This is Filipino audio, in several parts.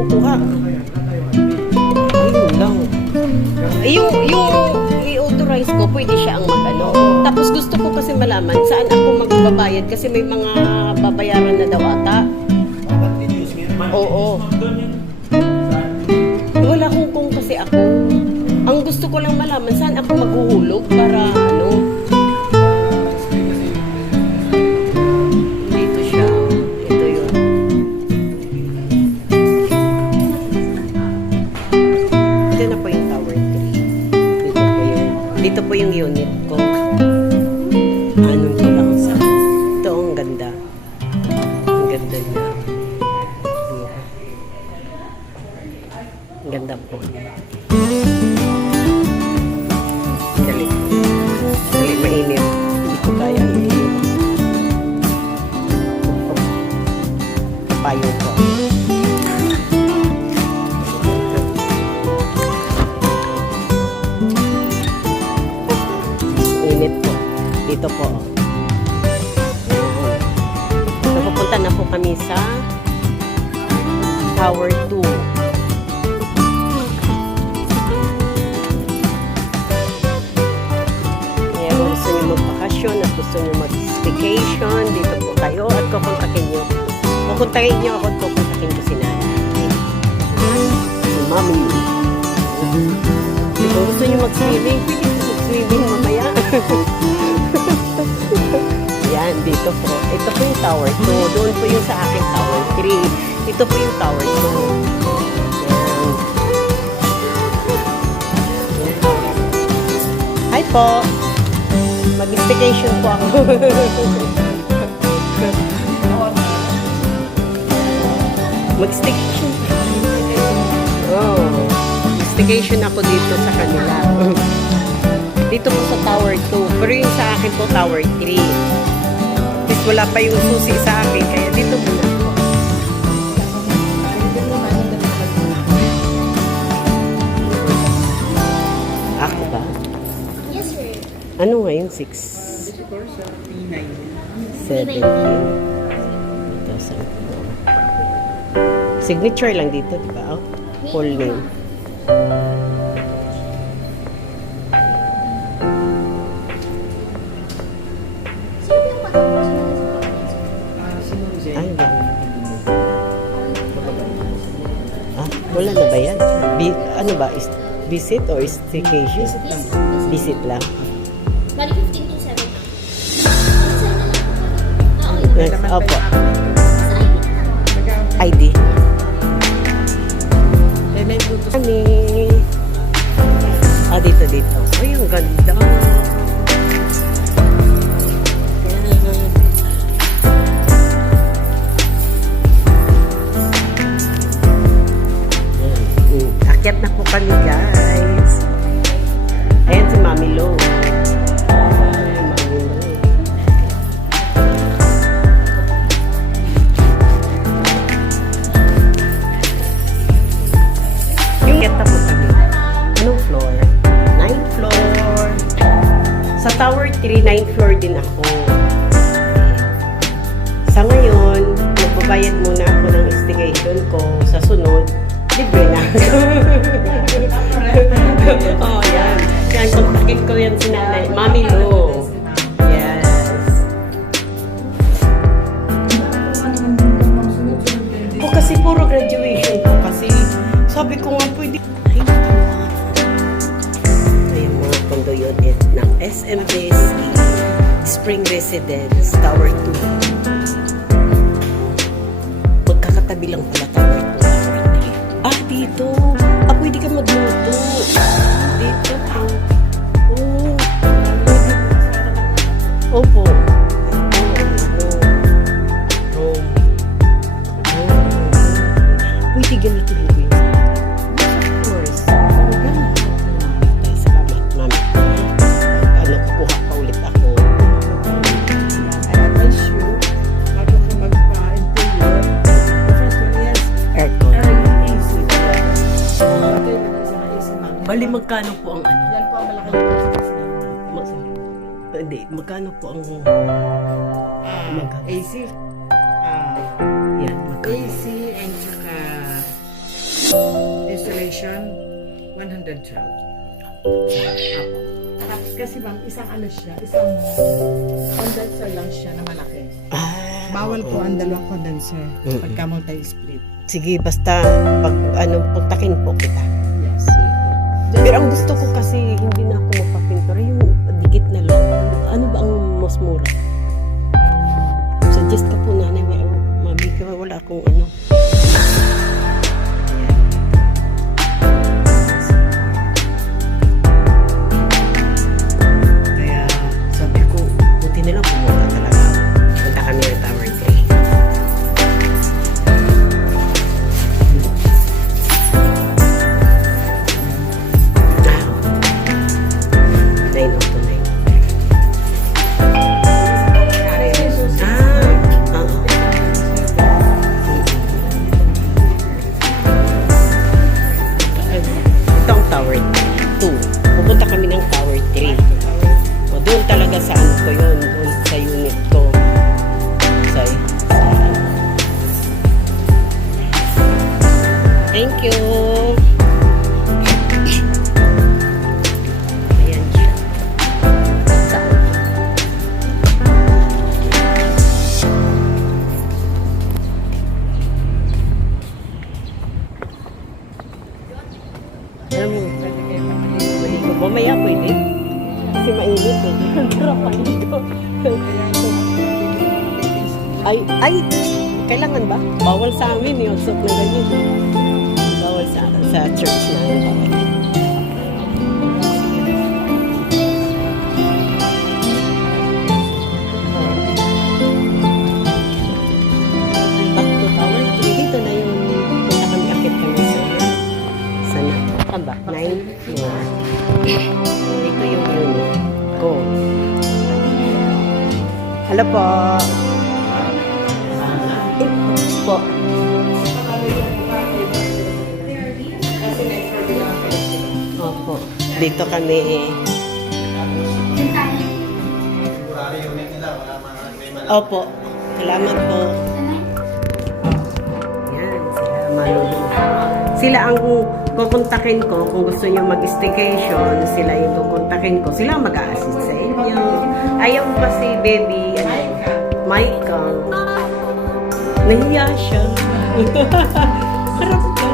kukuha. Ayun lang. Yung i-authorize ko, pwede siya ang mag-ano. Tapos gusto ko kasi malaman saan ako magbabayad kasi may mga babayaran na daw ata. Oo. Wala kung kasi ako. Ang gusto ko lang malaman saan ako maghuhulog para ano. Dito siya. Ito yun. Ito na po yung tower 3. Dito po yung unit ko. Anong ko lang sa. Ito ang ganda. Ang ganda niya. Ang ganda po. Dali. Dali, mainit. Hindi ko kaya. Papayo ko. Init po. Dito po. So, pupunta na po kami sa Tower 2. At gusto nyo mag-vacation, dito po kayo at kukontakin nyo. Kukontakin nyo ako at kukontakin ko si nanay. Si mami. Kung gusto nyo mag-swimming, pwede ko mag-swimming mamaya. Yan, dito po. Ito po yung tower 2. Doon po yung sa akin tower 3. Ito po yung tower 2. Yan. Hi po. Mag-staycation po ako. Mag-staycation. Oh. Mag-staycation ako dito sa kanila. Dito po sa Tower 2. Pero yung sa akin po, Tower 3. Kasi wala pa yung susi sa akin, kaya dito po na ako. Ako ba? Ano ngayon? 6? 17. Signature lang dito, di ba? Oh, full name. Ay, ba? Ah, wala na ba yan? Ano ba? Visit or staycation? Visit lang. Bali 15 to 7. Yes, opo. ID. Ani. Ah, dito. Ay, ang ganda. Akyat na po kami, guys. Ayan si Mami Lo. Sa Tower 3, 9th floor din ako. Sa ngayon, magbabayad muna ako ng staycation ko. Sa sunod, libre na. Oh, yan. Yan, kontakin ko yan si nanay. Mami Lo. Yes. O kasi puro graduation ko kasi. Sabi ko nga pwede. Condo unit ng SMBC Spring Residence Tower 2. Magkakatabi lang pala Tower 2. Ah, dito. Ah, pwede ka magluto. Dito po. Oh. Opo. Pwede ganito rin. Bali, magkano po ang ano? Yan po ang malaking Hindi, magkano po ang AC. Yan, magkano? AC and saka Foundation, 112. Apo. Tapos kasi ma'am, isang ano siya, isang condenser lang siya na malaki. Bawal po ang dalawang condenser pagka multi-split. Sige, basta pag puntakin po kita. Yes. Pero ang gusto ko kasi hindi na ako magpapintura, yung dikit na lang. Ano ba ang mas mura? Suggest ka po nanay, mami, kaya wala akong ano. Kaya sabi ko, buti na lang pumunta talaga. Punta kami ng Tower 3. Tower 2. Pupunta kami ng Tower 3. O, doon talaga sa ano ko yun. Doon sa unit ko. Thank you. Ayan siya. Saan? Alam mo, mamaya pwede. Kasi mainit eh. Hirapan dito. Ay, kailangan ba? Bawal sa amin yung soup na ganyan. Bawal sa church na. Bawal. Back to Tower 3. Dito na yung punta kami, akit kami sa sana. Saan ba? 9 floor. Dito yung unit ko. Hello po. Po. Opo. Dito kami. Opo. Salamat po. Yan. Sila malulunod. Sila ang kukontakin ko kung gusto niyo mag-staycation. Sila yung kukontakin ko. Sila ang mag-a-assist sa inyo. Ayaw pa si baby. Micah. Nahiya siya. Harap ka.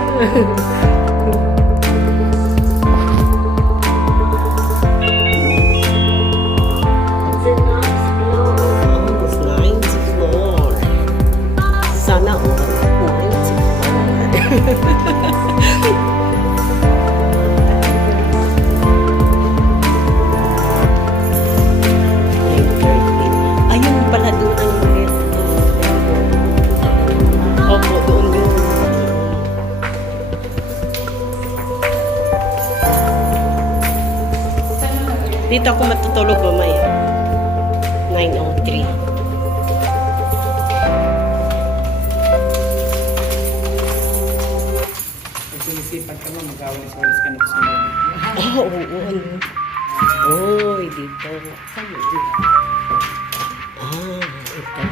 Almost 9th floor. Sana all 9th floor. Ayun pala doon ang guest. Opo, doon yun. Dito ako matutulog mamaya. 9:03. Sinisipan ka mo, mag-awalis-walis ka na sa mga. Oo, ano. Oy, dito. Saan yun? Ito.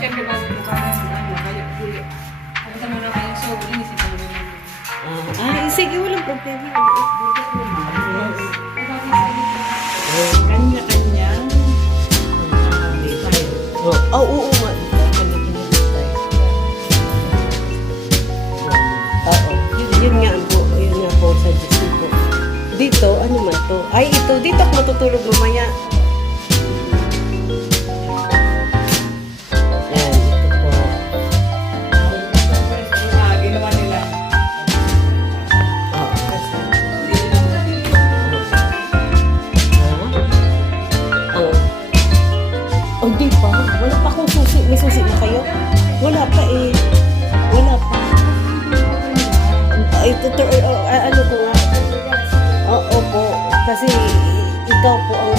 Siyempre, bago po ka na sila, kaya kuya. Ako sa mga kayong show, inisip mo rin. Sige, walang problema. Kanya-kanya. Oo nga. Kanya-kanya tayo. Oo. Yun nga po sa Diyos po. Dito, ano man to? Ay, ito. Dito ako matutulog mamaya. Yan, ito po. Ginawa nila. Di pa. Wala pa akong susi. May susi na kayo? Wala pa eh. Wala pa. Ay, ano ko nga. Oo po. Kasi ikaw po ang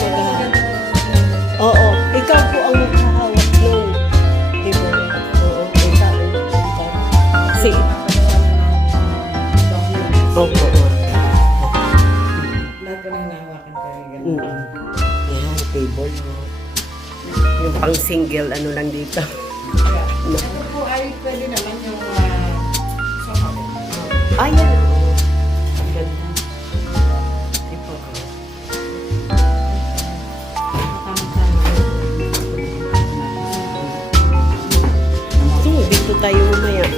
Oo. Ikaw po ang maghahawak nun. Di ba? Oo. Ikaw. Kasi opo. Lahat ko na hinahawakan ka rin. Yan, table. Yung pang single, ano lang dito. Ito po ay pwede naman yung sofa. Ayan. Ang ganda. Ito. Tama-tama. Dito tayo mamaya.